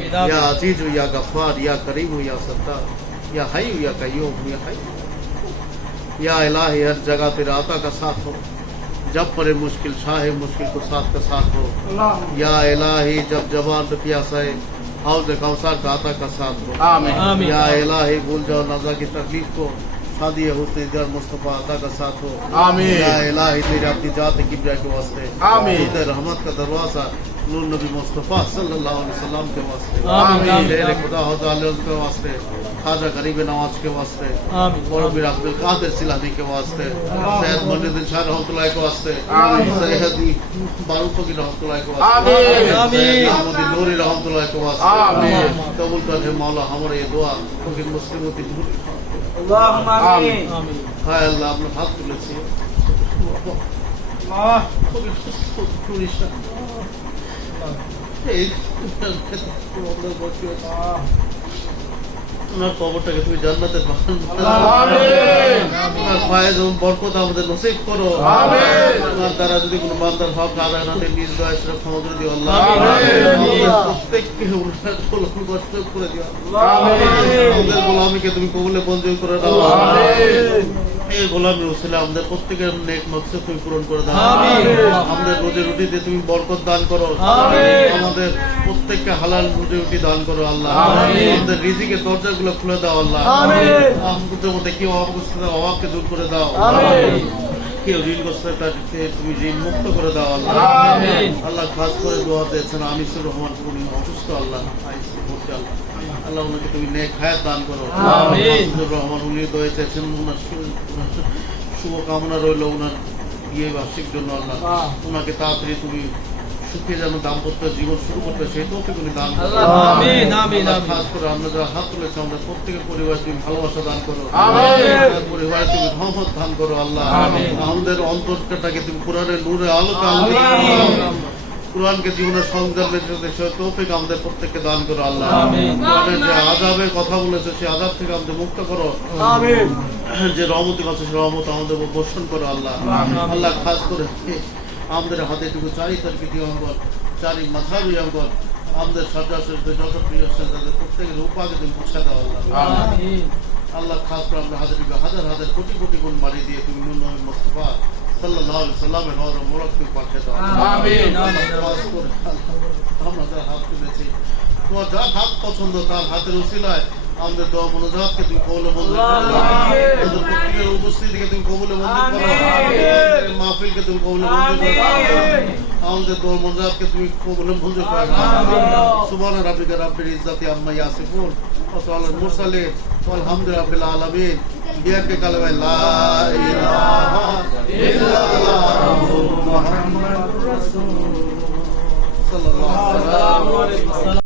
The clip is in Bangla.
या अजीज या गफ्फार या करीम या सत्तार या हई या कय्यूम या हई या इलाही हर जगह तेरे आता का साथ हो जब परे मुश्किल शाहे मुश्किल को साथ का साथ हो या इलाही जब जवान पे प्यासा है हौज कौसर का आता का साथ हो आमीन या इलाही भूल जाओ नज़ा की तकलीफ को सादी हुस्न दर मुस्तफ़ा अता का साथ हो आमीन या इलाही तेरे अपनी जात किब्रिया के वास्ते आमीन तेरे रहमत का दरवाज़ा नूर नबी मुस्तफ़ा सल्लल्लाहु अलैहि वसल्लम के वास्ते आमीन तेरे खुदा हज़ार के वास्ते खाजा गरीब नवाज के वास्ते और बीर अब्दुल कादिर सिलानी के वास्ते सैयद मुनीरुद्दीन शाह रहमतुल्लाह के वास्ते सैयद बारूक की रहमतुल्लाह के वास्ते सैयद मोहम्मद नूरी रहमतुल्लाह के वास्ते कबूल कर हे मौला हमारे ये दुआ क्योंकि मुस्लिमों की अल्लाहुम्मा आमीन हाय अल्लाह अपने हाथ तुलेছি তোমার কবরটাকে তুমি জান্নাতের বাগান তোমার ফায়েজ এবং বরকত আমাদের নসিব করো তোমার দ্বারা যদি কোনো বান্দার হক আদায় না নিজ দয়া সেটা ক্ষমা করে দিও আল্লাহ প্রত্যেককে কষ্ট করে দিও আমাদের গোলামিকে তুমি কবুলে মঞ্জুর করে দাও এই গোলামি উসিলা আমাদের প্রত্যেকের নেক মকসদ তুমি পূরণ করে দাও আমাদের রোজি রুটিতে তুমি বরকত দান করো আমাদের প্রত্যেককে হালাল রুজি রুটি দান করো আল্লাহ আমাদের রিজিকের দরজাগুলো খুলে দাও আল্লাহ আমাদের মধ্যে কেউ অভাবকে দূর করে দাও কেউ ঋণগ্রস্ততাকে তুমি ঋণ মুক্ত করে দাও আল্লাহ আল্লাহ খাস করে দোয়া চেয়েছেন আনিসুর রহমান উনি অসুস্থ আল্লাহ আল্লাহ ওনাকে তুমি নেক হায়াত দান করো আনিসুর রহমান উনি দোয়া চেয়েছেন ওনার শুভকামনা রইল ওনার বিয়ে বার্ষিক জন্য আল্লাহ ওনাকে তাড়াতাড়ি তুমি সুখে যেন দাম্পত্য জীবন শুরু করতে সেই তো তুমি দান করো খাস করে আমরা যারা হাত তুলেছি আমরা প্রত্যেকের পরিবার তুমি ভালোবাসা দান করো পরিবারে তুমি রহমত দান করো আল্লাহ আমাদের অন্তরটাকে তুমি কোরআনের নূরে আলোকে আলোকিত করো কুরআনকে জীবনের সংযমের তৌফিক আমাদের প্রত্যেককে দান করো আল্লাহ কোরআনের যে আযাবের কথা বলেছে সেই আযাব থেকে আমাদের মুক্ত করো আমিন যে রহমত আছে সেই রহমত আমাদের উপর বর্ষণ করো আল্লাহ আল্লাহ খাস করে আমাদের হাতে টুকু চারি তরফি অঙ্গন চারি মাঝহাবি অঙ্গন আমাদের সর্দার যত প্রিয় তাদের প্রত্যেকের রূপাকে তুমি পৌঁছা দাও আল্লাহ আল্লাহ খাস করে আমরা হাতে টুকু হাজার হাজার কোটি কোটি গুণ বাড়ি দিয়ে তুমি নূর নবী মুস্তাফা সাল্লাল্লাহু আলাইহি সাল্লামের নওয়াজ মোবারককে পাঠিয়ে দাও আমিন খাস করে আমরা যারা হাত তুলেছি তোমার যার হাত পছন্দ তার হাতের উসিলায় আমাদের দোয়া মনোজাতকে তুমি কবুল মঞ্জুর করো আমাদের প্রত্যেকের উপস্থিতিকে তুমি কবুল মঞ্জুর করো মাহফিলকে তুমি কবুল মঞ্জুর করো আমাদের দোয়া মনোজাতকে তুমি কবুল মঞ্জুর করো সুবহান রাব্বিকা রাব্বিল ইজ্জাতি আম্মা ইয়াসিফুন ওয়া সালামুল মুরসালিন ওয়ালহামদুলিল্লাহি রাব্বিল আলামিন বিয়াকে কালেমা লা ইলাহা ইল্লাল্লাহু মুহাম্মাদুর রাসূলুল্লাহ সাল্লাল্লাহু আলাইহি ওয়াসাল্লাম